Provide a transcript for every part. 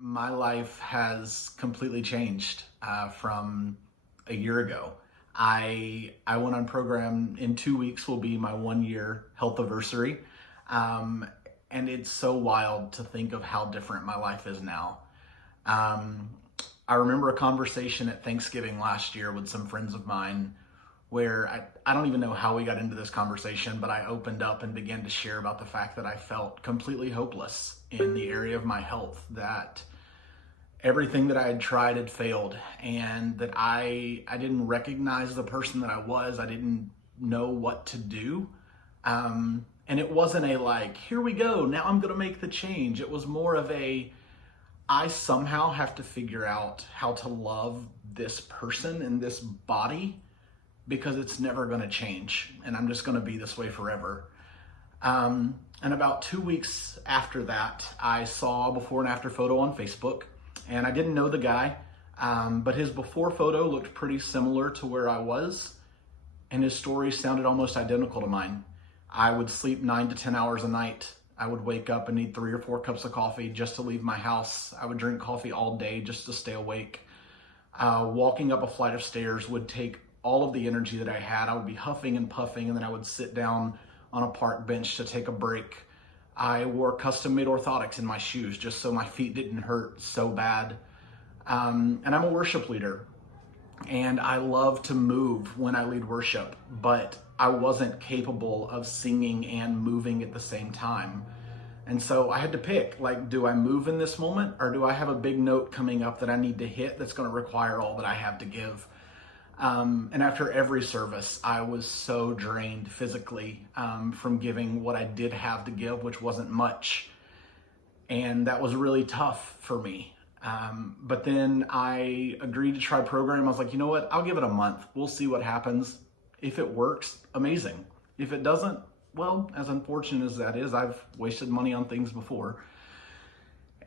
My life has completely changed from a year ago. I went on program. In 2 weeks will be my 1 year health anniversary. Um, and it's so wild to think of how different my life is now. Um, I remember a conversation at Thanksgiving last year with some friends of mine where I don't even know how we got into this conversation, but I opened up and began to share about the fact that I felt completely hopeless in the area of my health, that everything that I had tried had failed, and that I didn't recognize the person that I was. I didn't know what to do. And it wasn't a like, here we go, now I'm going to make the change. It was more of a, I somehow have to figure out how to love this person and this body because it's never going to change and I'm just going to be this way forever. And about 2 weeks after that, I saw a before and after photo on Facebook, and I didn't know the guy, but his before photo looked pretty similar to where I was, and his story sounded almost identical to mine. I would sleep 9 to 10 hours a night. I would wake up and need 3 or 4 cups of coffee just to leave my house. I would drink coffee all day just to stay awake. Walking up a flight of stairs would take all of the energy that I had. I would be huffing and puffing, and then I would sit down on a park bench to take a break. I wore custom-made orthotics in my shoes just so my feet didn't hurt so bad. And I'm a worship leader, and I love to move when I lead worship, but I wasn't capable of singing and moving at the same time. And so I had to pick, like, do I move in this moment, or do I have a big note coming up that I need to hit that's going to require all that I have to give? And after every service, I was so drained physically from giving what I did have to give, which wasn't much. And that was really tough for me. But then I agreed to try program. I was like, you know what? I'll give it a month. We'll see what happens. If it works, amazing. If it doesn't, well, as unfortunate as that is, I've wasted money on things before.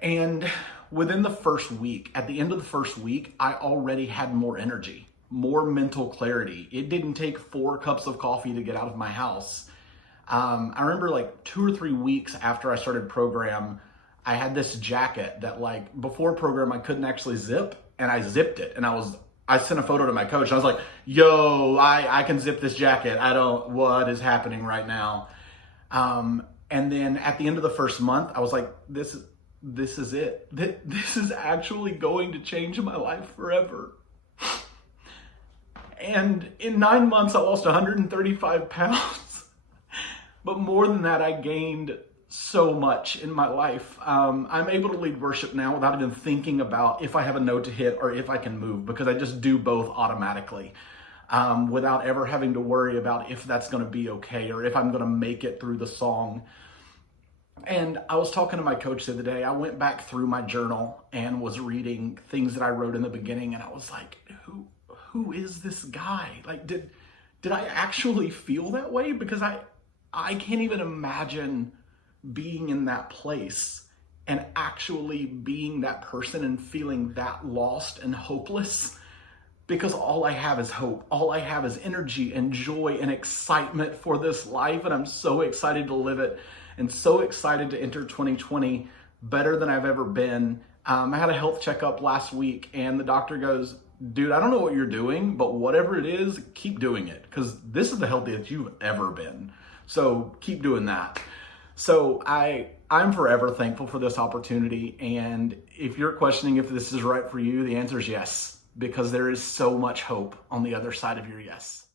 And within the first week, at the end of the first week, I already had more energy, more mental clarity. It didn't take 4 cups of coffee to get out of my house. I remember like 2 or 3 weeks after I started program, I had this jacket that, like, before program I couldn't actually zip, and I zipped it, and I sent a photo to my coach, and I was like, yo, I can zip this jacket. What is happening right now? And then at the end of the first month, I was like, this is it. This is actually going to change my life forever. And in 9 months, I lost 135 pounds. But more than that, I gained so much in my life. I'm able to lead worship now without even thinking about if I have a note to hit or if I can move, because I just do both automatically, without ever having to worry about if that's going to be okay or if I'm going to make it through the song. And I was talking to my coach the other day. I went back through my journal and was reading things that I wrote in the beginning, and I was like, who is this guy? Like, did I actually feel that way? Because I can't even imagine being in that place and actually being that person and feeling that lost and hopeless, because all I have is hope. All I have is energy and joy and excitement for this life, and I'm so excited to live it and so excited to enter 2020 better than I've ever been. I had a health checkup last week, and the doctor goes, dude, I don't know what you're doing, but whatever it is, keep doing it, because this is the healthiest you've ever been. So keep doing that. So I'm forever thankful for this opportunity. And if you're questioning if this is right for you, the answer is yes, because there is so much hope on the other side of your yes.